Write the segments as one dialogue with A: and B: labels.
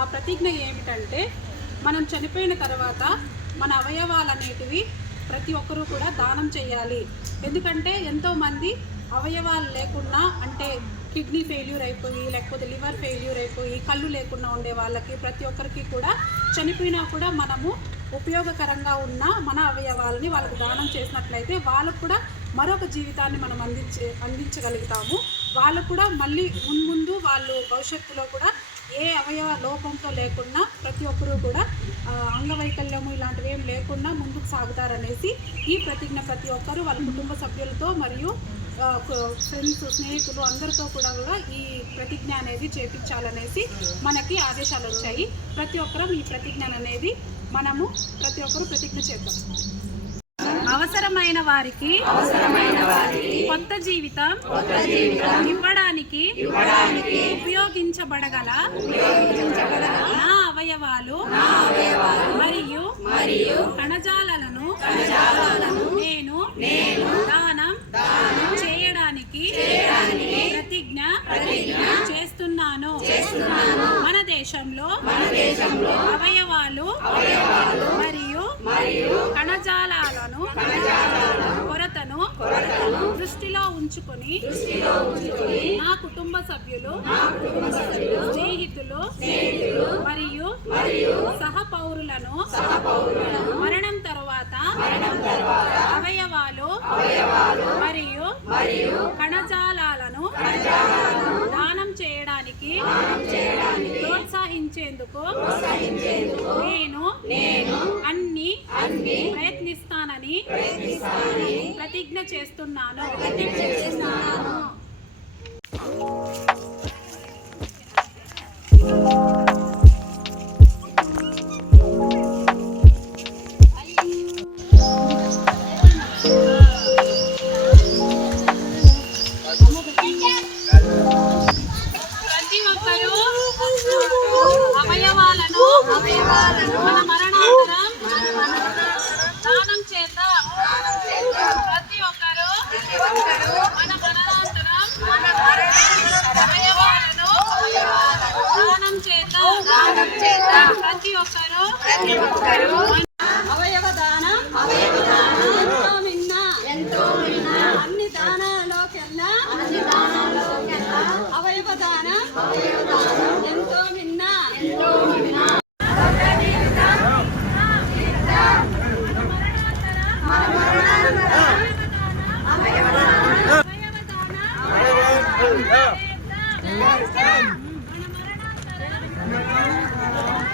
A: ఆ ప్రతిజ్ఞ ఏమిటంటే మనం చనిపోయిన తర్వాత మన అవయవాలు అనేటివి ప్రతి ఒక్కరూ కూడా దానం చేయాలి. ఎందుకంటే ఎంతోమంది అవయవాలు లేకుండా అంటే కిడ్నీ ఫెయిల్యూర్ అయిపోయి లేకపోతే లివర్ ఫెయిల్యూర్ అయిపోయి కళ్ళు లేకుండా ఉండే వాళ్ళకి ప్రతి ఒక్కరికి కూడా చనిపోయినా కూడా మనము ఉపయోగకరంగా ఉన్న మన అవయవాలని వాళ్ళకు దానం చేసినట్లయితే వాళ్ళకు కూడా మరొక జీవితాన్ని మనం అందించే అందించగలుగుతాము. వాళ్ళకు కూడా మళ్ళీ మున్ముందు వాళ్ళు భవిష్యత్తులో కూడా ఏ అవయవ లోపంతో లేకుండా ప్రతి ఒక్కరూ కూడా అంగవైకల్యము ఇలాంటివి ఏం లేకుండా ముందుకు సాగుతారనేసి ఈ ప్రతిజ్ఞ ప్రతి ఒక్కరూ వాళ్ళ కుటుంబ సభ్యులతో మరియు ఫ్రెండ్స్ స్నేహితులు అందరితో కూడా కూడా ఈ ప్రతిజ్ఞ అనేది చేపించాలనేసి మనకి ఆదేశాలు వచ్చాయి. ప్రతి ఒక్కరం ఈ ప్రతిజ్ఞ అనేది మనము ప్రతి ఒక్కరూ ప్రతిజ్ఞ చేద్దాం. అవసరమైన వారికి కొత్త జీవితం ఇవ్వడానికి ఉపయోగించబడగల నా అవయవాలు మరియు మరియు కణజాలను నేను దానం చేయడానికి ప్రతిజ్ఞ చేస్తున్నాను. మన దేశంలో అవయవాలు మరియు కణజాలాలను ఉంచుకొని నా కుటుంబ సభ్యులు స్నేహితులు మరియు సహ పౌరులను మరణం తర్వాత అవయవాలు మరియు కణజాలాలను దానం చేయడానికి ప్రోత్సహించేందుకు నేను నేను అన్ని అన్ని ప్రయత్నిస్తానని ప్రతిజ్ఞ చేస్తున్నాను. ప్రతిజ్ఞ చేస్తున్నాను. ప్రతి ఒక్కరూ అవయవాలను అవయవాలను మన మరణాంతరం దానం చేద్దాం ప్రతి ఒక్కరూ మన మరణాంతరం అవయవాలను దానం చేద్దాం ప్రతి ఒక్కరూ ప్రతి ఒక్కరూ Let's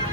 A: go!